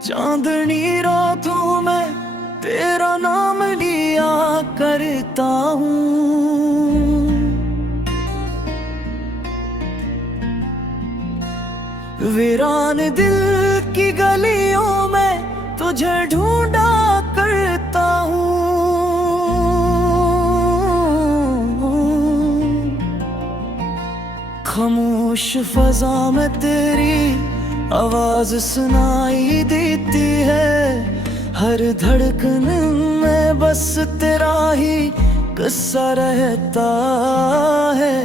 चांदनी रातों में तेरा नाम लिया करता हूँ। वीरान दिल की गलियों में तुझे ढूंढा करता हूँ। खामोश फजा में तेरी आवाज सुनाई देती है। हर धड़कन में बस तेरा ही किस्सा रहता है।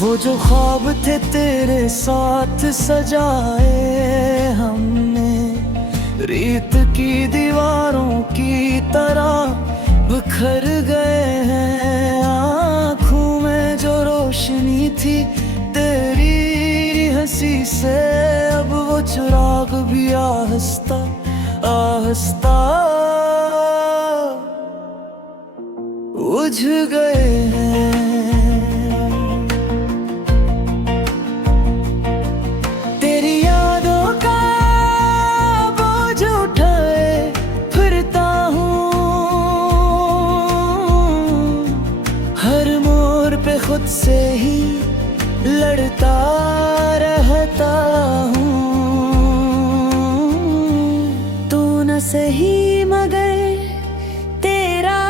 वो जो ख्वाब थे तेरे साथ सजाए हमने, रेत की दीवारों की तरह बिखर गए हैं। आँखों में जो रोशनी थी तेरी हंसी से, अब वो चिराग भी आहिस्ता आहिस्ता बुझ गए हैं। तेरी यादों का बोझ उठाए फिरता हूँ। हर मोड़ पे खुद से ही लड़ता रहता हूँ। तू न सही मगर तेरा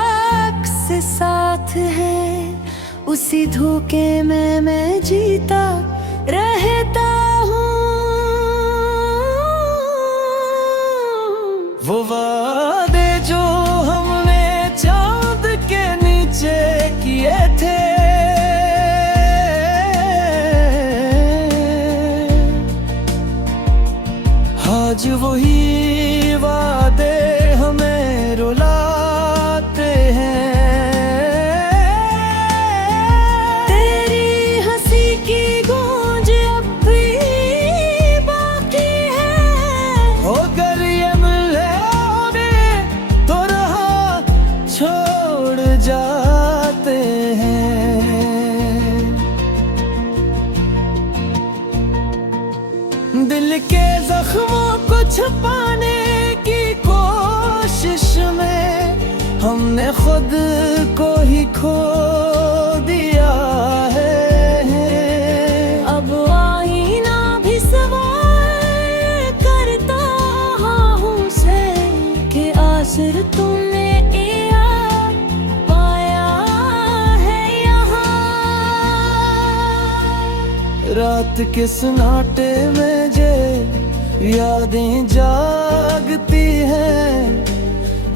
अक्स साथ है। उसी धोखे में मैं जीता रहता हूँ। वो वादे जो हमने चांद के नीचे किए थे, आज वही वादे हमें रुलाते हैं। तेरी हंसी की गूंज अब भी बाकी है। अगर ये मिले तो राह छोड़ जाते हैं। दिल के जख्मों को छुपाने की कोशिश में हमने खुद को ही खो दिया है। अब आईना भी सवाल करता हूँ से कि आखिर तुमने याद पाया है यहाँ। रात के सन्नाटे में जे यादें जागती हैं,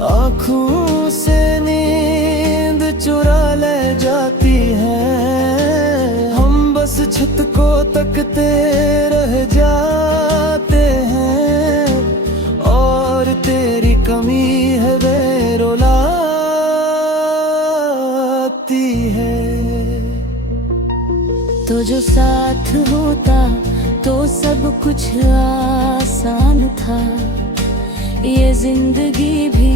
आँखों से नींद चुरा ले जाती हैं। हम बस छत को तकते रह जाते हैं और तेरी कमी है वे रुलाती है। तो जो साथ होता तो सब कुछ आसान था। ये जिंदगी भी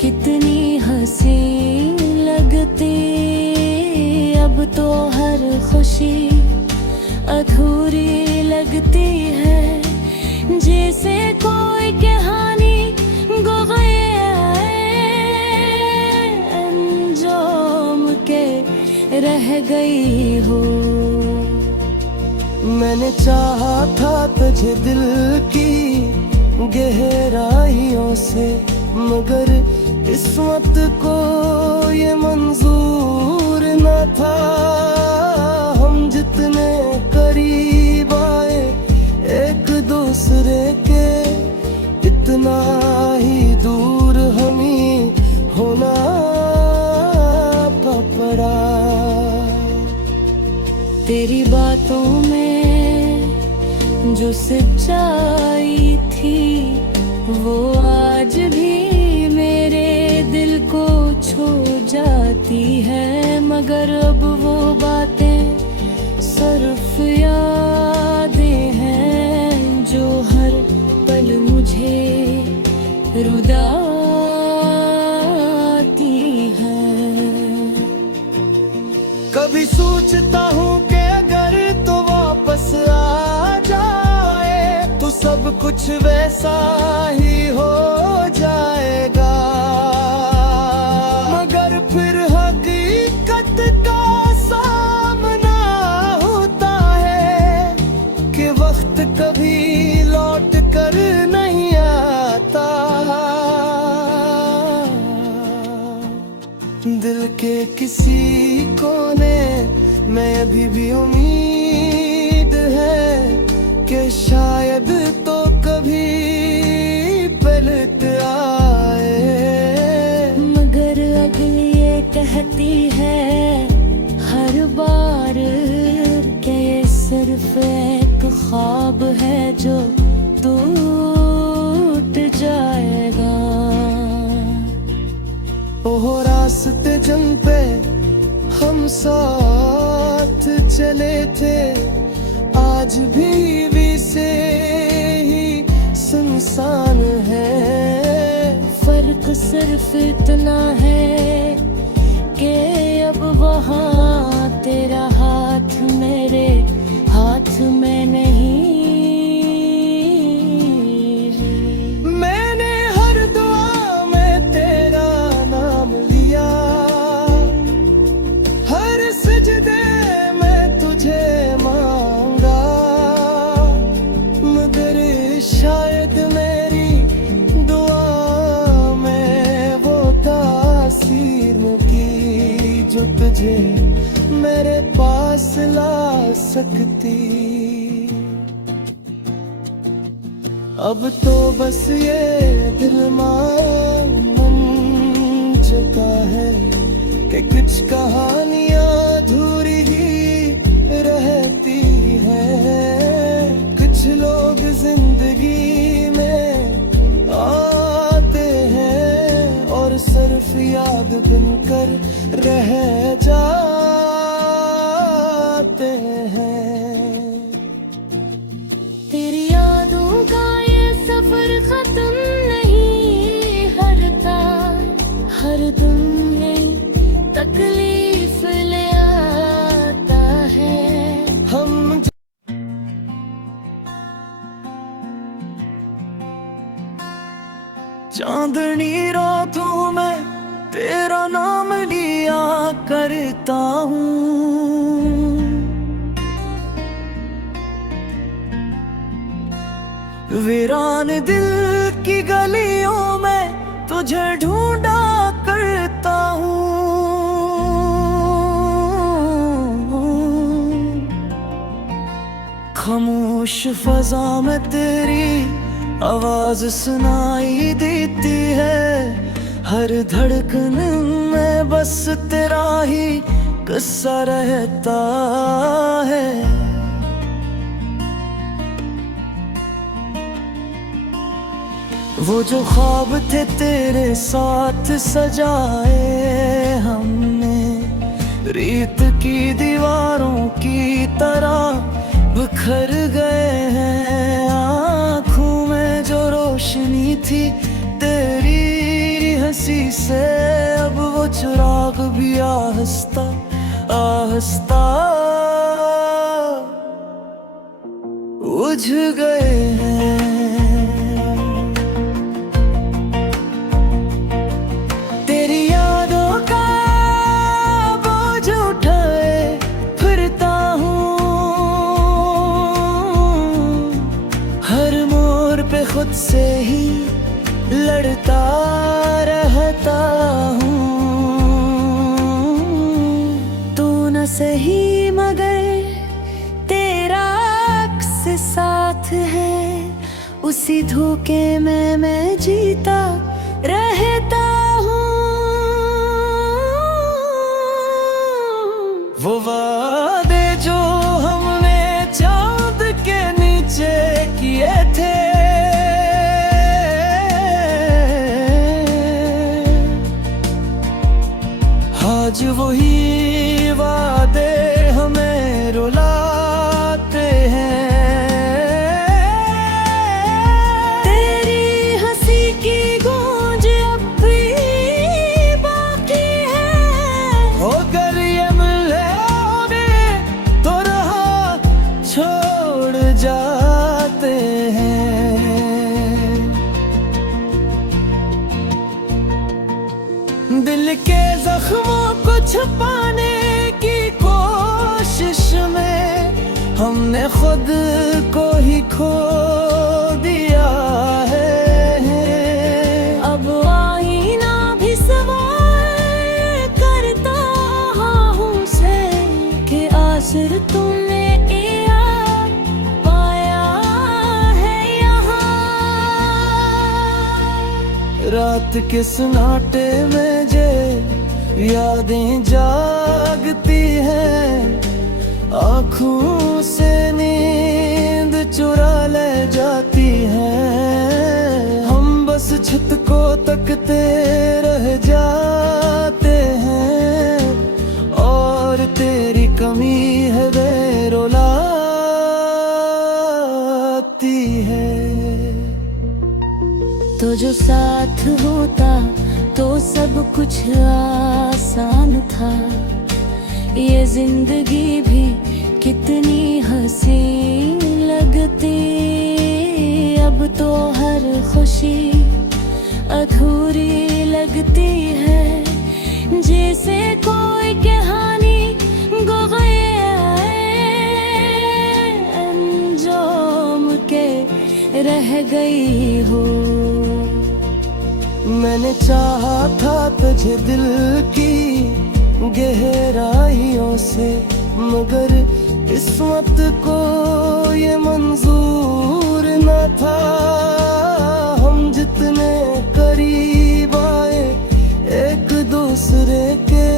कितनी हसीन लगती। अब तो हर खुशी अधूरी लगती है। जैसे कोई कहानी गो अंजाम के रह गई हो। मैंने चाहा था तुझे दिल की गहराइयों से, मगर किस्मत को ये मंजूर न था। हम जितने करीब आए एक दूसरे के, इतना ही दूर हमें होना पड़ा। तेरी बातों में जो सच्चाई थी वो आज भी मेरे दिल को छू जाती है। मगर अब वो बातें सिर्फ यादें हैं जो हर पल मुझे रुलाती हैं। कभी सोचता हूँ कि अगर तो कुछ वैसा ही हो जाएगा, मगर फिर हकीकत का सामना होता है कि वक्त कभी लौट कर नहीं आता। दिल के किसी कोने में अभी भी उम्मीद है कि शायद तो कभी पलट आए, मगर अगली ये कहती है हर बार कि ये सिर्फ एक ख्वाब है जो टूट जाएगा। ओह रास्ते जन पे हम साथ चले थे, आज भी से ही सुनसान है। फर्क सिर्फ इतना है कि अब वहाँ तेरा हाथ मेरे हाथ में नहीं। मैंने हर दुआ में तेरा नाम लिया, हर सजदे में तुझे मांगा, मगर शायद मेरी दुआ में वो तासीर न की जो तुझे मेरे पास ला सकती। अब तो बस ये दिल मान चुका है कि कुछ कहानियां अधूरी ही रहती हैं। कुछ लोग जिंदगी में आते हैं और सिर्फ याद बनकर रह जाते हैं। तेरी यादों का ये सफर खत्म नहीं हरता, हर दम नई तकलीफ ले आता है। हम चांदनी रातों में तेरा नाम लिया करता हूँ, वीरान दिल की गलियों में तुझे ढूंढा करता हूँ। खामोश फजा में तेरी आवाज सुनाई देती है, हर धड़कन में बस तेरा ही किस्सा रहता है। वो जो ख्वाब थे तेरे साथ सजाए हमने, रेत की दीवारों की तरह बिखर गए हैं। आँखों में जो रोशनी थी तेरी हंसी से, अब वो चिराग भी आहिस्ता आहिस्ता बुझ गए हैं। तेरी यादों का बोझ उठाए फिरता हूँ, हर मोड़ पे खुद से ही लड़ता रहता हूँ। तू न सही मगर तेरा अक्स साथ है, उसी धोखे में मैं जीता रहता हूँ। वो वादे जो हमने चांद के नीचे किए थे, आज वही वादे हमें रुलाते हैं। तेरी हंसी की गूंज अब भी बाकी है, अगर ये मिले तो राह छोड़ जाते हैं। दिल के जख्मों को छुपाने की कोशिश में हमने खुद को ही खो दिया है। अब आईना भी सवाल करता हूँ से कि आखिर तुमने याद पाया है यहाँ। रात के सन्नाटे में जे यादें जागती हैं, आँखों से नींद चुरा ले जाती हैं। हम बस छत को तकते रह जाते हैं और तेरी कमी है वे रुलाती है। तो जो साथ होता तो सब कुछ आसान था, ये जिंदगी भी कितनी हसीन लगती। अब तो हर खुशी अधूरी लगती है, जैसे कोई कहानी अंजाम के रह गई हो। मैंने चाहा था तुझे दिल की गहराइयों से, मगर किस्मत को ये मंजूर न था। हम जितने करीब आए एक दूसरे के,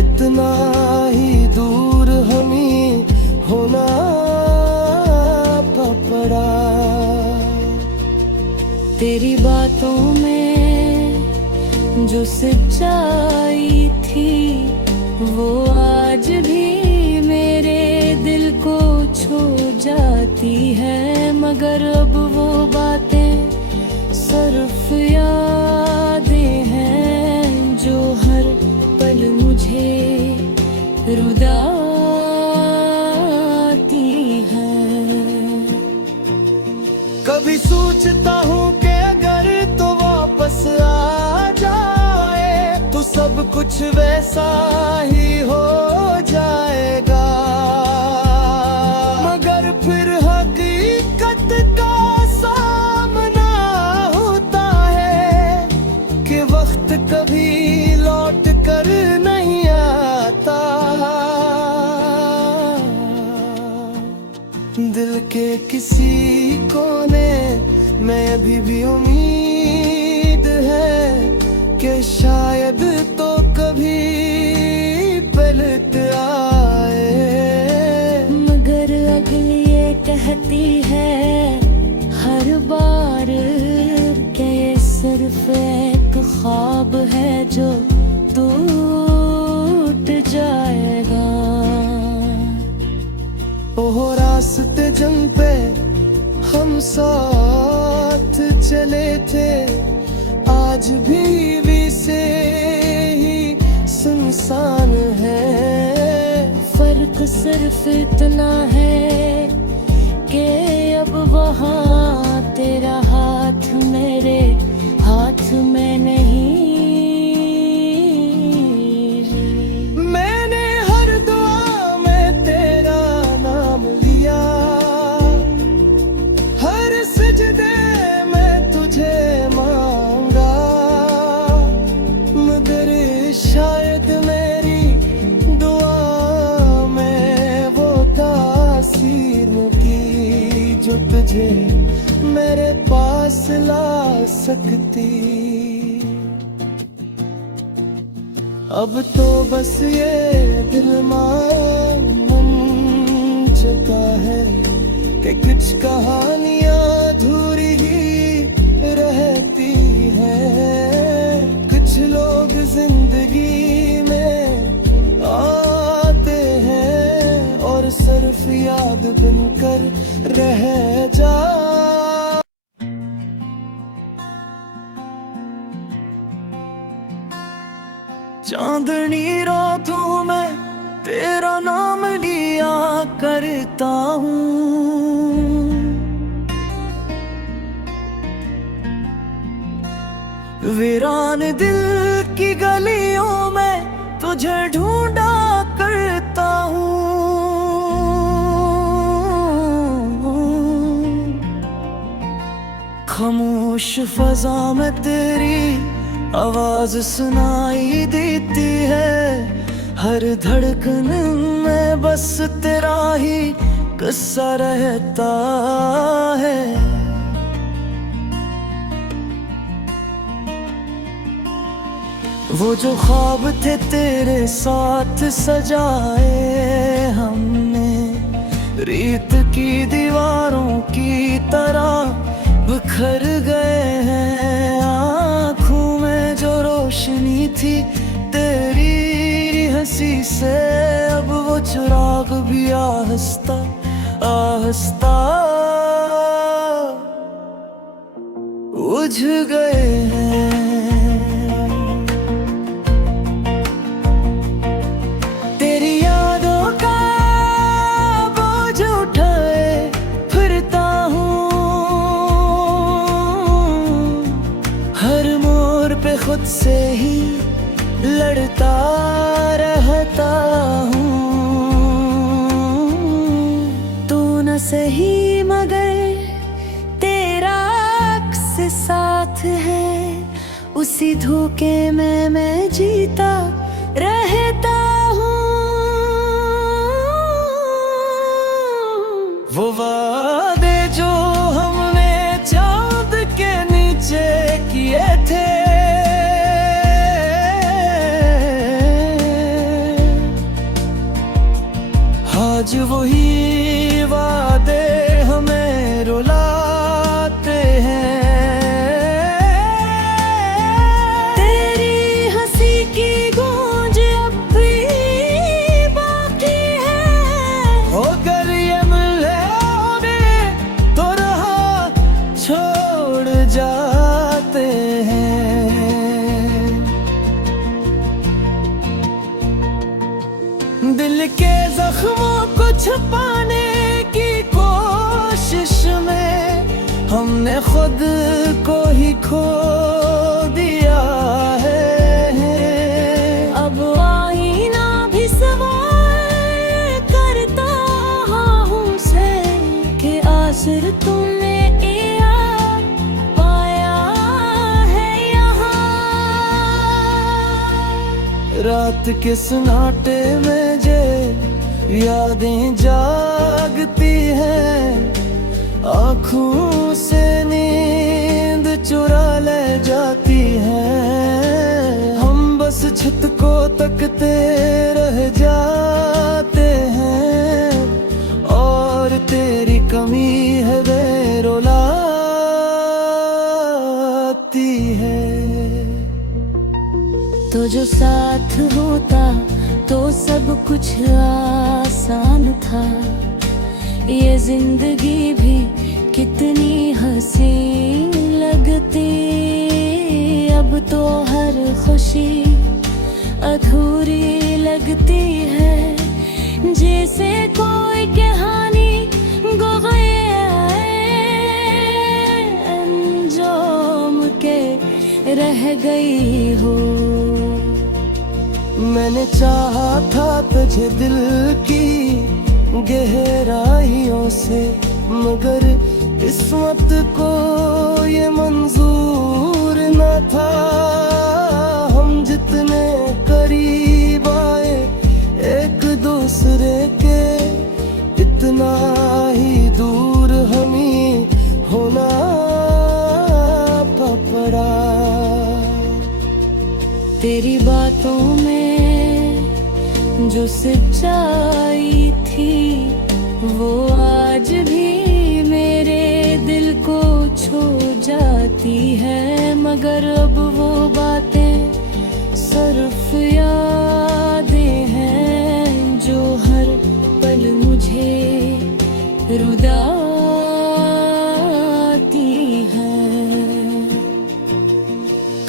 इतना ही दूर हमें होना पड़ा। तेरी बातों में जो सच्चाई थी वो आज भी मेरे दिल को छू जाती है, मगर अब वो बातें सिर्फ यादें हैं जो हर पल मुझे रुलाती हैं। कभी सोचता हूँ कि अगर तो वापस आ जाए तो सब कुछ वैसा ही हो जाएगा, मगर फिर हकीकत का सामना होता है कि वक्त कभी लौट कर नहीं आता। दिल के किसी कोने में अभी भी उम्मीद है कि शायद तो कभी पलट आए, मगर अगली ये कहती है हर बार कि ये सिर्फ एक ख्वाब है जो टूट जाएगा। ओह रास्ते जंग पे हम साथ चले थे, आज भी से ही सुनसान है। फर्क सिर्फ इतना है कि अब वहाँ तेरा हाथ मेरे हाथ में नहीं। मैंने हर दुआ में तेरा नाम लिया, हर सजदे में तुझे मांगा, मगर शायद मेरी दुआ में वो तासीर न की जो तुझे मेरे पास ला सकती। अब तो बस ये दिल मान चुका है कि कुछ कहानियां अधूरी ही रहती हैं। कुछ लोग जिंदगी में आते हैं और सिर्फ याद बनकर रह जा। चांदनी रातों में तेरा नाम लिया करता हूँ, वीरान दिल की गलियों में तुझे ढूंढा करता हूँ। खामोश फजा में तेरी आवाज सुनाई देती है, हर धड़कन में बस तेरा ही किस्सा रहता है। वो जो ख्वाब थे तेरे साथ सजाए हमने, रेत की दीवारों की तरह बिखर गए हैं। आँखों में जो रोशनी थी तेरी हंसी से, अब वो चिराग भी आहिस्ता आहिस्ता बुझ गए हैं। तेरी यादों का बोझ उठाए फिरता हूँ, हर मोड़ पे खुद से ही लड़ता रहता हूँ। तू न सही मगर तेरा अक्स साथ है, उसी धोखे में मैं जीता रहता हूँ। वो वादे जो हमने चांद के नीचे किए थे, आज वही वादे हमें रुलाते हैं। तेरी हंसी की गूंज अब भी बाकी है, अगर ये मिले तो राह छोड़ जाते हैं। दिल के जख्मों को छुपाने की कोशिश में हमने खुद को ही खो दिया है। अब आईना भी सवाल करता हूँ से कि आखिर तुमने याद पाया है यहाँ। रात के सन्नाटे में जे यादें जागती हैं, आँखों से नींद चुरा ले जाती है। हम बस छत को तकते रह जाते हैं, और तेरी कमी है वे रुलाती है। तो जो साथ होता तो सब कुछ आसान था, ये जिंदगी भी कितनी हसीन लगती। अब तो हर खुशी अधूरी लगती है, जैसे कोई कहानी गुज़रे अंजाम के रह गई हो। मैंने चाहा था तुझे दिल की गहराइयों से, मगर किस्मत को ये मंजूर न था। हम जितने करीब आए एक दूसरे के, इतना ही दूर हमें होना पड़ा। तेरी बातों में जो सच्चाई थी, वो आज भी मेरे दिल को छू जाती है। मगर अब वो बातें सिर्फ यादें हैं, जो हर पल मुझे रुलाती हैं।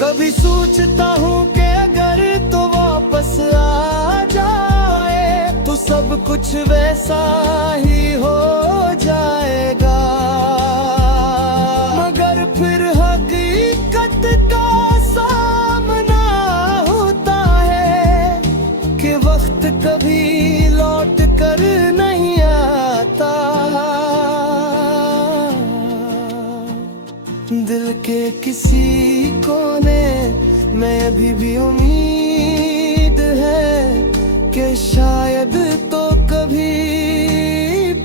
कभी सोचता हूँ कि अगर तो वापस आ जाए तो सब कुछ वैसा ही हो जाएगा। मगर फिर हकीकत का सामना किसी कोने में अभी भी उम्मीद है कि शायद तो कभी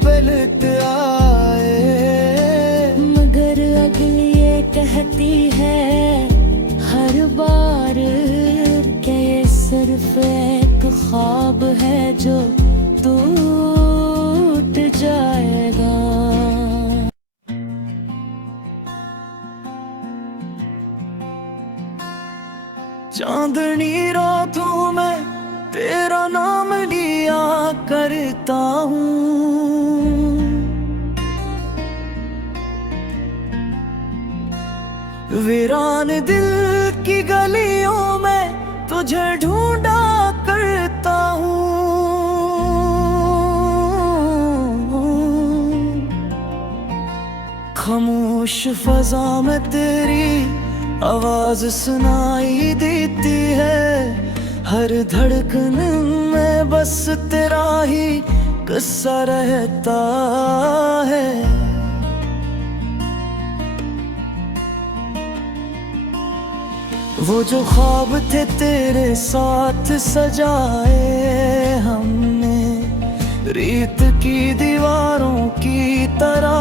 पलट आए। मगर अगली ये कहती है हर बार कि ये सिर्फ एक ख्वाब है जो टूट जाएगा। चांदनी रातों में तेरा नाम लिया करता हूँ, वीरान दिल की गलियों में तुझे ढूंढा करता हूँ। खामोश फजा में तेरी आवाज सुनाई देती है, हर धड़कन में बस तेरा ही किस्सा रहता है। वो जो ख्वाब थे तेरे साथ सजाए हमने, रेत की दीवारों की तरह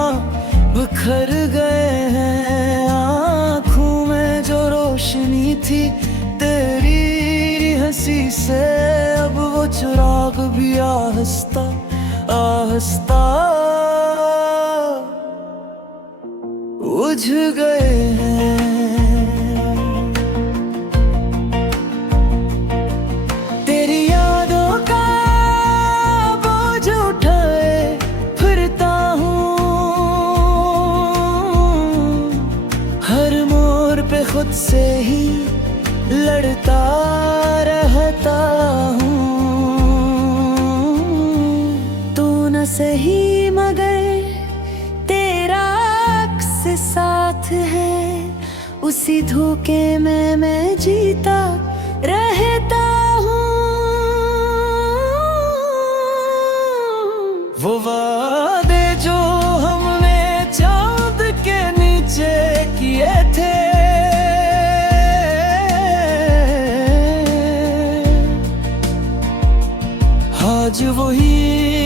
बिखर गए हैं। आँखों में जो रोशनी थी तेरी हंसी से, अब वो चिराग भी आहिस्ता आहिस्ता बुझ गए हैं। तेरी यादों का बोझ उठाए फिरता हूँ, हर मोड़ पे खुद से ही लड़ता रहता हूँ। तू न सही मगर तेरा अक्स साथ है, उसी धोखे में मैं जीता रहता हूँ। वो वादे जो हमने चांद के नीचे किए थे, आज वही